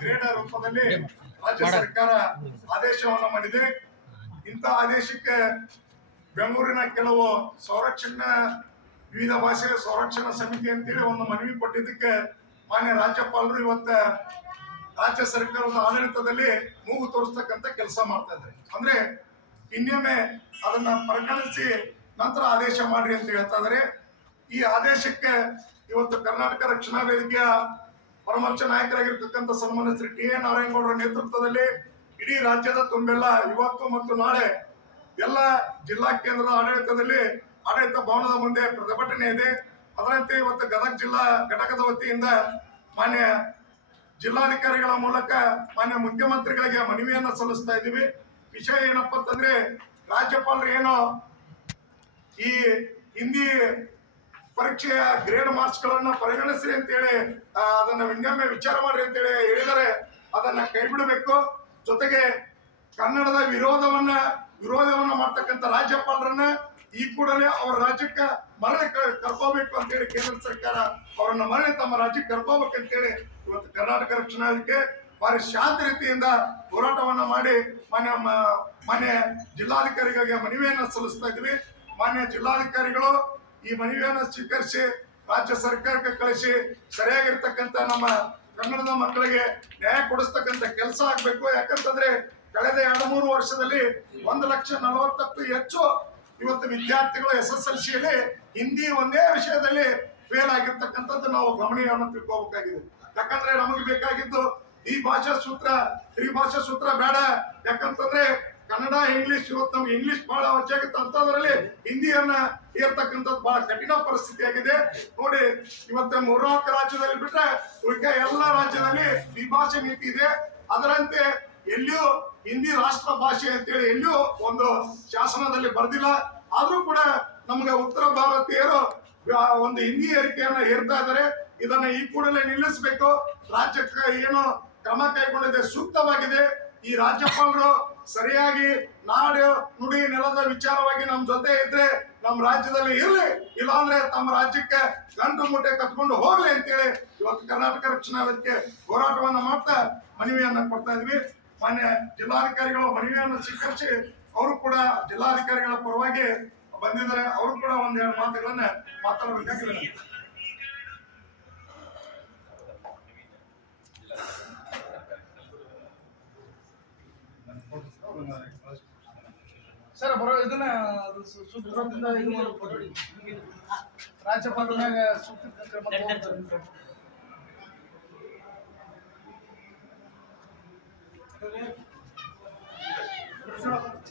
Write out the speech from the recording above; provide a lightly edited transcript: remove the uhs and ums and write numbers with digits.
Grade ರೂಪದಲ್ಲಿ ರಾಜ್ಯ ಸರ್ಕಾರ ಆದೇಶವನ್ನು ಮಾಡಿದೆ. ಇಂಥ ಆದೇಶಕ್ಕೆ ಬೆಂಗಳೂರಿನ ಕೆಲವು ಸಂರಕ್ಷಣಾ ವಿವಿಧ ಭಾಷೆಯ ಸಂರಕ್ಷಣಾ ಸಮಿತಿ ಅಂತೇಳಿ ಒಂದು ಮನವಿ ಕೊಟ್ಟಿದ್ದಕ್ಕೆ ಮಾನ್ಯ ರಾಜ್ಯಪಾಲರು ಇವತ್ತ ರಾಜ್ಯ ಸರ್ಕಾರದ ಆಡಳಿತದಲ್ಲಿ ಮೂಗು ತೋರಿಸ್ತಕ್ಕಂಥ ಕೆಲಸ ಮಾಡ್ತಾ ಇದ್ದಾರೆ. ಅಂದ್ರೆ ಇನ್ನೊಮ್ಮೆ ಅದನ್ನ ಪರಿಗಣಿಸಿ ನಂತರ ಆದೇಶ ಮಾಡ್ರಿ ಅಂತ ಹೇಳ್ತಾ ಇದ್ದಾರೆ. ಈ ಆದೇಶಕ್ಕೆ ಇವತ್ತು ಕರ್ನಾಟಕ ರಕ್ಷಣಾ ವೇದಿಕೆಯ ಪರಮೋಚ್ಚ ನಾಯಕರಾಗಿರ್ತಕ್ಕಂಥ ಸನ್ಮಾನ್ಯ ಶ್ರೀ ಟಿ ಎ ನಾರಾಯಣಗೌಡರ ನೇತೃತ್ವದಲ್ಲಿ ಇಡೀ ರಾಜ್ಯದ ತುಂಬೆಲ್ಲ ಇವತ್ತು ಮತ್ತು ನಾಳೆ ಎಲ್ಲ ಜಿಲ್ಲಾ ಕೇಂದ್ರದ ಆಡಳಿತ ಭವನದ ಮುಂದೆ ಪ್ರತಿಭಟನೆ ಇದೆ. ಅದರಂತೆ ಇವತ್ತು ಗದಗ ಜಿಲ್ಲಾ ಘಟಕದ ವತಿಯಿಂದ ಮಾನ್ಯ ಜಿಲ್ಲಾಧಿಕಾರಿಗಳ ಮೂಲಕ ಮಾನ್ಯ ಮುಖ್ಯಮಂತ್ರಿಗಳಿಗೆ ಮನವಿಯನ್ನ ಸಲ್ಲಿಸ್ತಾ ಇದ್ದೀವಿ. ವಿಷಯ ಏನಪ್ಪಾ ಅಂತಂದ್ರೆ, ರಾಜ್ಯಪಾಲರು ಏನೋ ಈ ಹಿಂದಿ ಪರೀಕ್ಷೆಯ ಗ್ರೇಡ್ ಮಾರ್ಕ್ಸ್ ಗಳನ್ನ ಪರಿಗಣಿಸ್ರಿ ಅಂತೇಳಿ ಅದನ್ನ ಇನ್ನೊಮ್ಮೆ ವಿಚಾರ ಮಾಡ್ರಿ ಅಂತೇಳಿ ಹೇಳಿದರೆ ಅದನ್ನ ಕೈ ಬಿಡಬೇಕು. ಜೊತೆಗೆ ಕನ್ನಡದ ವಿರೋಧವನ್ನ ಮಾಡ್ತಕ್ಕಂಥ ರಾಜ್ಯಪಾಲರನ್ನ ಈ ಕೂಡಲೇ ಅವರ ರಾಜ್ಯಕ್ಕೆ ಮರಳಿ ಕರ್ಕೋಬೇಕು ಅಂತೇಳಿ ಕೇಂದ್ರ ಸರ್ಕಾರ ಅವರನ್ನ ಮರಳಿ ತಮ್ಮ ರಾಜ್ಯಕ್ಕೆ ಕರ್ಕೋಬೇಕಂತೇಳಿ ಇವತ್ತು ಕರ್ನಾಟಕ ರಕ್ಷಣಾ ವೇದಿಕೆ ಭಾರಿ ಶಾಂತ ರೀತಿಯಿಂದ ಹೋರಾಟವನ್ನ ಮಾಡಿ ಮಾನ್ಯ ಜಿಲ್ಲಾಧಿಕಾರಿಗಳಿಗೆ ಮನವಿಯನ್ನ ಸಲ್ಲಿಸ್ತಾ ಇದ್ವಿ. ಮಾನ್ಯ ಜಿಲ್ಲಾಧಿಕಾರಿಗಳು ಈ ಮನವಿಯನ್ನು ಸ್ವೀಕರಿಸಿ ರಾಜ್ಯ ಸರ್ಕಾರಕ್ಕೆ ಕಳಿಸಿ ಸರಿಯಾಗಿರ್ತಕ್ಕಂಥ ನಮ್ಮ ಕನ್ನಡದ ಮಕ್ಕಳಿಗೆ ನ್ಯಾಯ ಕೊಡಿಸ್ತಕ್ಕಂಥ ಕೆಲಸ ಆಗ್ಬೇಕು. ಯಾಕಂತಂದ್ರೆ ಕಳೆದ 2-3 ವರ್ಷದಲ್ಲಿ 1,40,000ಕ್ಕೂ ಹೆಚ್ಚು ಇವತ್ತು ವಿದ್ಯಾರ್ಥಿಗಳು SSLCಯಲ್ಲಿ ಹಿಂದಿ ಒಂದೇ ವಿಷಯದಲ್ಲಿ ಫೇಲ್ ಆಗಿರ್ತಕ್ಕಂಥದ್ದು ನಾವು ಗಮನೀಯವನ್ನು ತಿಳ್ಕೋಬೇಕಾಗಿದೆ. ಯಾಕಂದ್ರೆ ನಮಗೆ ಬೇಕಾಗಿದ್ದು ತ್ರಿಭಾಷಾ ಸೂತ್ರ ಬೇಡ. ಯಾಕಂತಂದ್ರೆ ಕನ್ನಡ ಇಂಗ್ಲಿಷ್ ಇವತ್ತು ನಮ್ಗೆ ಇಂಗ್ಲಿಷ್ ಬಹಳ ಅವಶ್ಯಕತೆ ಅಂತದ್ರಲ್ಲಿ ಹಿಂದಿಯನ್ನ ಏರ್ತಕ್ಕಂಥದ್ದು ಬಹಳ ಕಠಿಣ ಪರಿಸ್ಥಿತಿ ಆಗಿದೆ. ನೋಡಿ ಇವತ್ತು 3 ರಾಜ್ಯದಲ್ಲಿ ಬಿಟ್ರೆ ಉಳಿದ ಎಲ್ಲ ರಾಜ್ಯದಲ್ಲಿ ದ್ವಿಭಾಷೆ ನೀತಿ ಇದೆ. ಅದರಂತೆ ಎಲ್ಲಿಯೂ ಹಿಂದಿ ರಾಷ್ಟ್ರ ಭಾಷೆ ಅಂತೇಳಿ ಎಲ್ಲಿಯೂ ಒಂದು ಶಾಸನದಲ್ಲಿ ಬರ್ದಿಲ್ಲ. ಆದ್ರೂ ಕೂಡ ನಮ್ಗೆ ಉತ್ತರ ಭಾರತೀಯರು ಒಂದು ಹಿಂದಿ ಏರಿಕೆಯನ್ನ ಹೇರ್ತಾ ಇದ್ದಾರೆ. ಇದನ್ನ ಈ ಕೂಡಲೇ ನಿಲ್ಲಿಸಬೇಕು. ರಾಜ್ಯಕ್ಕೆ ಏನು ಕ್ರಮ ಕೈಗೊಂಡಿದೆ ಸೂಕ್ತವಾಗಿದೆ. ಈ ರಾಜ್ಯಪಾಲರು ಸರಿಯಾಗಿ ನಾಡು ನುಡಿ ನೆಲದ ವಿಚಾರವಾಗಿ ನಮ್ ಜೊತೆ ಇದ್ರೆ ನಮ್ಮ ರಾಜ್ಯದಲ್ಲಿ ಇರ್ಲಿ, ಇಲ್ಲಾಂದ್ರೆ ತಮ್ಮ ರಾಜ್ಯಕ್ಕೆ ಗಂಟು ಮುಟ್ಟೆ ಕತ್ಕೊಂಡು ಹೋಗ್ಲಿ ಅಂತೇಳಿ ಇವತ್ತು ಕರ್ನಾಟಕ ರಕ್ಷಣಾ ವೇದಿಕೆ ಹೋರಾಟವನ್ನ ಮಾಡ್ತಾ ಮನವಿಯನ್ನ ಕೊಡ್ತಾ ಇದ್ವಿ. ಮಾನ್ಯ ಜಿಲ್ಲಾಧಿಕಾರಿಗಳು ಮನವಿಯನ್ನು ಸ್ವೀಕರಿಸಿ ಅವರು ಕೂಡ ಜಿಲ್ಲಾಧಿಕಾರಿಗಳ ಪರವಾಗಿ ಬಂದಿದ್ದಾರೆ. ಅವರು ಕೂಡ ಒಂದೆರಡು ಮಾತುಗಳನ್ನ ಮಾತಾಡಬೇಕಾಗಿದೆ. ಸರ್ ಬರೋ ಇದನ್ನ ಸೂತ್ರದಿಂದ ಇದು ಮಾಡ್ಕೊಡಿ. ರಾಜ್ಯಪಾಲನಾಗ ಸೂಕ್ತ ಕ್ರಮ